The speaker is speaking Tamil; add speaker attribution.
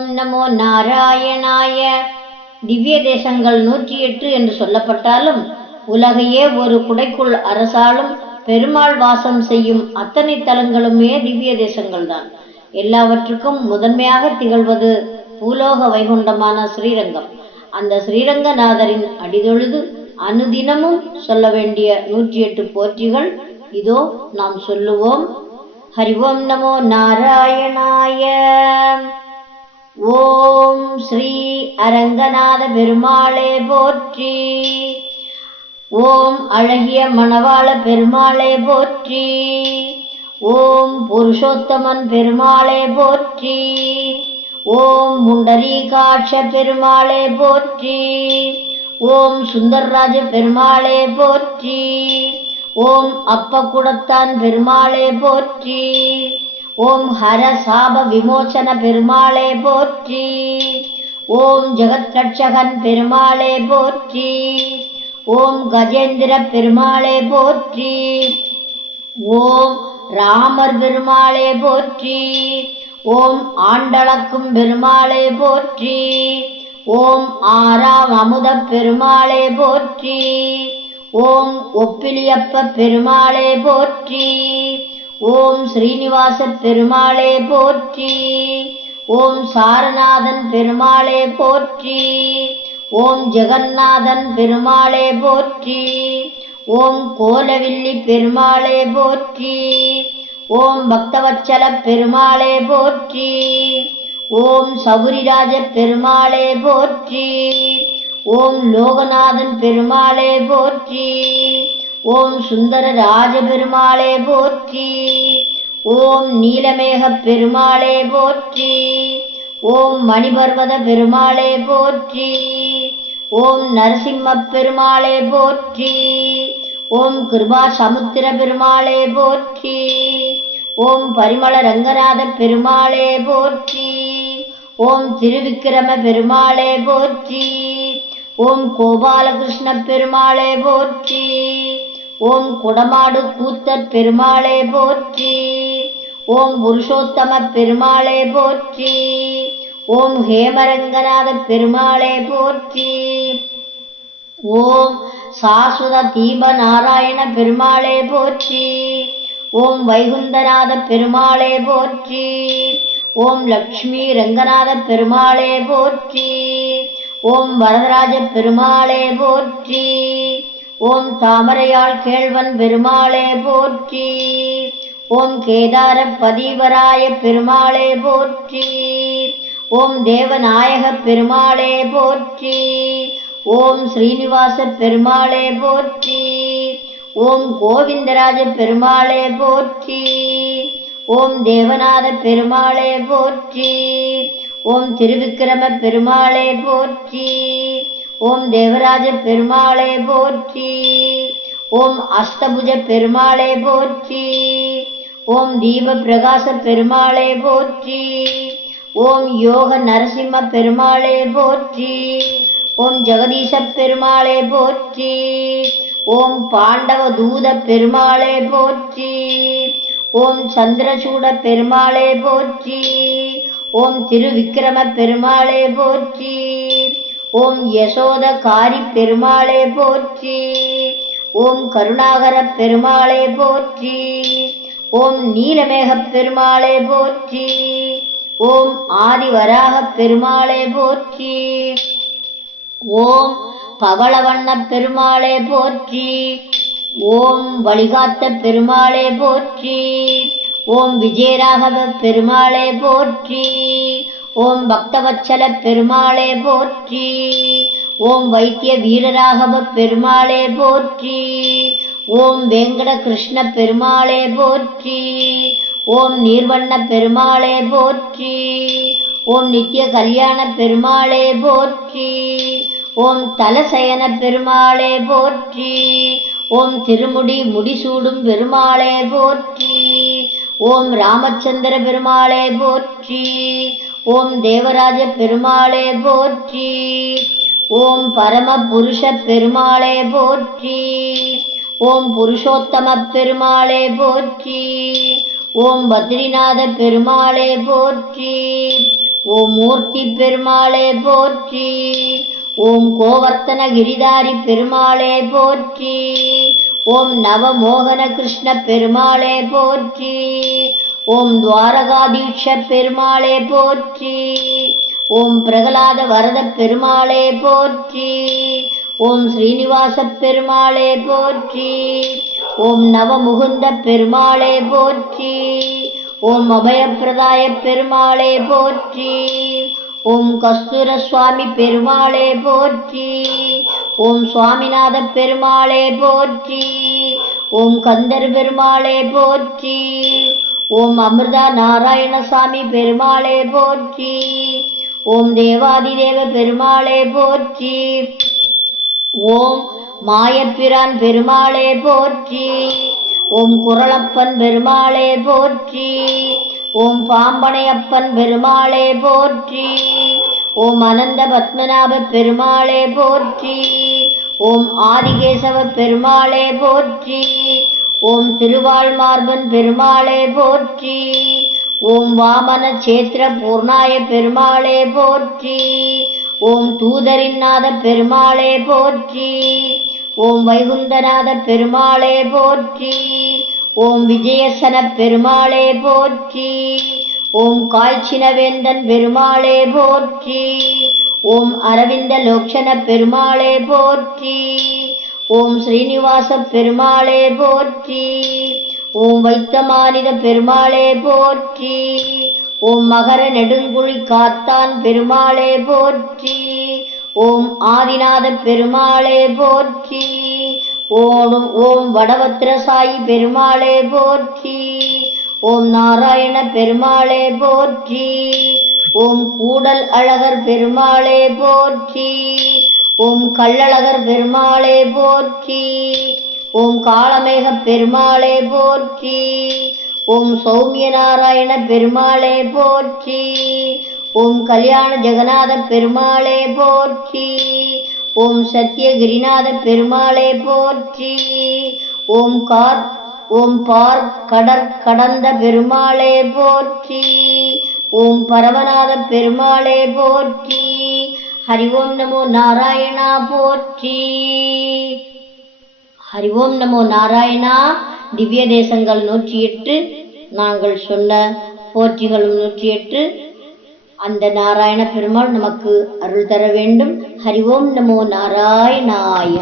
Speaker 1: நமோ நாராயணாய. திவ்ய தேசங்கள் நூற்றி எட்டு என்று சொல்லப்பட்டாலும் உலகையே ஒரு குடைக்குள் அரசாலும் பெருமாள் வாசம் செய்யும் அத்தனை தலங்களுமே திவ்ய தேசங்கள்தான் எல்லாவற்றுக்கும் முதன்மையாக திகழ்வது பூலோக வைகுண்டமான ஸ்ரீரங்கம். அந்த ஸ்ரீரங்கநாதரின் அடிதொழுது அனுதினமும் சொல்ல வேண்டிய நூற்றி எட்டு போற்றிகள் இதோ நாம் சொல்லுவோம். ஹரி ஓம் நமோ நாராயணாய. ஓம் ஸ்ரீ அரங்கநாத பெருமாளே போற்றி. ஓம் அழகிய மணவாள பெருமாளே போற்றி. ஓம் புருஷோத்தமன் பெருமாளே போற்றி. ஓம் முண்டரீகாட்ச பெருமாளே போற்றி. ஓம் சுந்தர்ராஜ பெருமாளே போற்றி. ஓம் அப்ப குடத்தான் பெருமாளே போற்றி. ஓம் ஹர சாப விமோசன பெருமாளே போற்றி. ஓம் ஜெகத் ரட்சகன் பெருமாளே போற்றி. ஓம் கஜேந்திர பெருமாளே போற்றி. ஓம் ராமர் பெருமாளே போற்றி. ஓம் ஆண்டளக்கும் பெருமாளே போற்றி. ஓம் ஆறாம் அமுத பெருமாளே போற்றி. ஓம் ஒப்பிலியப்ப பெருமாளே போற்றி. ஓம் ஸ்ரீனிவாச பெருமாளே போற்றி. ஓம் சாரநாதன் பெருமாளே போற்றி. ஓம் ஜெகநாதன் பெருமாளே போற்றி. ஓம் கோலவில்லி பெருமாளே போற்றி. ஓம் பக்தவச்சல பெருமாளே போற்றி. ஓம் சபுரிராஜ பெருமாளே போற்றி. ஓம் லோகநாதன் பெருமாளே போற்றி. ஓம் சுந்தர ராஜபெருமாளே போற்றி. ஓம் நீலமேக பெருமாளே போற்றி. ஓம் மணிபர்வத பெருமாளே போற்றி. ஓம் நரசிம்ம பெருமாளே போற்றி. ஓம் கிருபா சமுத்திர பெருமாளே போற்றி. ஓம் பரிமள ரங்கநாத பெருமாளே போற்றி. ஓம் திருவிக்கிரம பெருமாளே போற்றி. ஓம் கோபாலகிருஷ்ண பெருமாளே போற்றி. ஓம் குடமாடு கூத்தர் பெருமாளே போற்றி. ஓம் புருஷோத்தம பெருமாளே போற்றி. ஓம் ஹேமரங்கநாத பெருமாளே போற்றி. ஓம் சாஸ்வத தீப நாராயண பெருமாளே போற்றி. ஓம் வைகுந்தநாத பெருமாளே போற்றி. ஓம் லக்ஷ்மி ரங்கநாத பெருமாளே போற்றி. ஓம் வரதராஜ பெருமாளே போற்றி. ஓம் தாமரையாள் கேழ்வன் பெருமாளே போற்றி. ஓம் கேதார பதிவராய பெருமாளே போற்றி. ஓம் தேவநாயக பெருமாளே போற்றி. ஓம் ஸ்ரீனிவாச பெருமாளே போற்றி. ஓம் கோவிந்தராஜ பெருமாளே போற்றி. ஓம் தேவநாத பெருமாளே போற்றி. ஓம் திருவிக்கிரம பெருமாளே போற்றி. ஓம் தேவராஜ பெருமாளே போற்றி. ஓம் அஷ்டபுஜ பெருமாளே போற்றி. ஓம் தீப பிரகாச பெருமாளே போற்றி. ஓம் யோக நரசிம்ம பெருமாளே போற்றி. ஓம் ஜெகதீச பெருமாளே போற்றி. ஓம் பாண்டவ தூத பெருமாளே போற்றி. ஓம் சந்திரசூட பெருமாளே போற்றி. ஓம் திருவிக்கிரம பெருமாளே போற்றி. ஓம் யசோத காரி பெருமாளே போற்றி. ஓம் கருணாகர பெருமாளே போற்றி. ஓம் நீலமேக பெருமாளே போற்றி. ஓம் ஆதிவராக பெருமாளே போற்றி. ஓம் பவளவண்ண பெருமாளே போற்றி. ஓம் வழிகாத்த பெருமாளே போற்றி. ஓம் விஜயராகவ பெருமாளே போற்றி. ஓம் பக்தவச்சல பெருமாளே போற்றி. ஓம் வைத்திய வீரராகவ பெருமாளே போற்றி. ஓம் வெங்கட கிருஷ்ண பெருமாளே போற்றி. ஓம் நீர்வண்ண பெருமாளே போற்றி. ஓம் நித்திய கல்யாண பெருமாளே போற்றி. ஓம் தலசயன பெருமாளே போற்றி. ஓம் திருமுடி முடிசூடும் பெருமாளே போற்றி. ஓம் ராமச்சந்திர பெருமாளே போற்றி. ஓம் தேவராஜ பெருமாளே போற்றி. ஓம் பரம புருஷ பெருமாளே போற்றி. ஓம் புருஷோத்தம பெருமாளே போற்றி. ஓம் பத்ரிநாத பெருமாளே போற்றி. ஓம் மூர்த்தி பெருமாளே போற்றி. ஓம் கோவர்த்தன கிரிதாரி பெருமாளே போற்றி. ஓம் நவமோகன கிருஷ்ண பெருமாளே போற்றி. ஓம் துவாரகாதீட்சர் பெருமாளே போற்றி. ஓம் பிரகலாத வரத பெருமாளே போற்றி. ஓம் ஸ்ரீனிவாச பெருமாளே போற்றி. ஓம் நவமுகுந்த பெருமாளே போற்றி. ஓம் அபயப்பிரதாய பெருமாளே போற்றி. ஓம் கஸ்தூர சுவாமி பெருமாளே போற்றி. ஓம் சுவாமிநாத பெருமாளே போற்றி. ஓம் கந்தர் பெருமாளே போற்றி. ஓம் அமிர்தா நாராயணசாமி பெருமாளே போற்றி. ஓம் தேவாதிதேவ பெருமாளே போற்றி. ஓம் மாயப்பிரான் பெருமாளே போற்றி. ஓம் குரளப்பன் பெருமாளே போற்றி. ஓம் பாம்பனையப்பன் பெருமாளே போற்றி. ஓம் அனந்த பத்மநாப பெருமாளே போற்றி. ஓம் ஆதிகேசவ பெருமாளே போற்றி. ஓம் திருவாழ்மார்பன் பெருமாளே போற்றி. ஓம் வாமன சேத்திர பூர்ணாய பெருமாளே போற்றி. ஓம் தூதரிநாத பெருமாளே போற்றி. ஓம் வைகுந்தநாத பெருமாளே போற்றி. ஓம் விஜயசன பெருமாளே போற்றி. ஓம் காய்ச்சினவேந்தன் பெருமாளே போற்றி. ஓம் அரவிந்த லோக்ஷன பெருமாளே போற்றி. ஓம் ஸ்ரீனிவாச பெருமாளே போற்றி. ஓம் வைத்தமானித பெருமாளே போற்றி. ஓம் மகர நெடுங்குழி காத்தான் பெருமாளே போற்றி. ஓம் ஆதிநாத பெருமாளே போற்றி. ஓம் ஓம் வடவத்ரசாயி பெருமாளே போற்றி. ஓம் நாராயண பெருமாளே போற்றி. ஓம் கூடல் அழகர் பெருமாளே போற்றி. ஓம் கள்ளழகர் பெருமாளே போற்றி. ஓம் காலமேக பெருமாளே போற்றி. ஓம் சௌமிய நாராயண பெருமாளே போற்றி. ஓம் கல்யாண ஜெகநாத பெருமாளே போற்றி. ஓம் சத்யகிரிநாத பெருமாளே போற்றி. ஓம் கார் ஓம் பார் கடற் கடந்த பெருமாளே போற்றி. ஓம் பரமநாத பெருமாளே போற்றி. ஹரி ஓம் நமோ நாராயணா போற்றி ஹரி ஓம் நமோ நாராயணா திவ்ய தேசங்கள் நூற்றி எட்டு நாங்கள் சொன்ன போற்றிகளும் நூற்றி எட்டு அந்த நாராயண பெருமாள் நமக்கு அருள் தர வேண்டும். ஹரி ஓம் நமோ நாராயணாய.